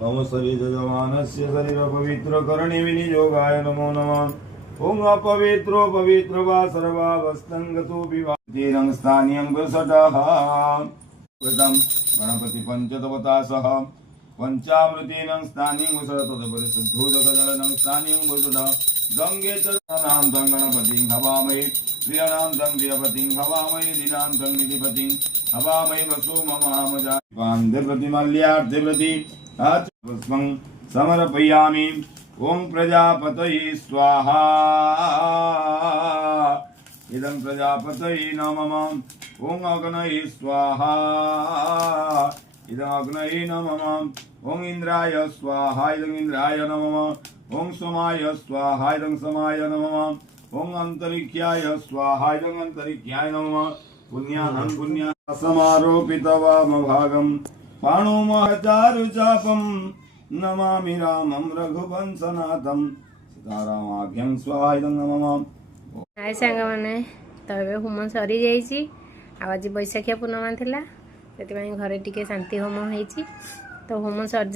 मम शरीरजमानस्य शरीर पवित्र करणे विनियोगाय नमो नमः। ओम अपवित्रो पवित्र वा सर्वावस्थं गतो विवादिनं स्थानियं गुसटः कृतं गणपति पंचतवता सह पंचामृतेनं स्थानियं गुसटः परिशुद्धोदकजलनं स्थानियं गुसटः गंगे चरणां तं गणपतिं हवामहे प्रियाणां तं प्रियपतिं हवामहे दीनां तं निधिपतिं हवामहे वसु ममामजा पान्धे प्रतिमल्यार्थे प्रति पुष्पं समर्पयामि। ओम प्रजापतये स्वाहा इदं प्रजापतये नमः। ओम अग्नये स्वाहा इदं अग्नये नमः। ओम इंद्राय स्वाहा इदं इंद्राय नमः। ओम सोमाय स्वाहा इदं सोमाय नमः। ओम अंतरिक्षाय स्वाहा इदं अंतरिक्षाय नमः। पुण्याहं पुण्या समारोपितवामभागं पाणुमहचारुचापं नमामि रामं रघुवंशनाथं सीतारामाख्यं स्वाहायं नमः। हाय सांग मैंने तो ये होम सरी जाइए आज बैशाखी पूर्णिमा थिला से घरे टिके शांति होम होती तो होम सरी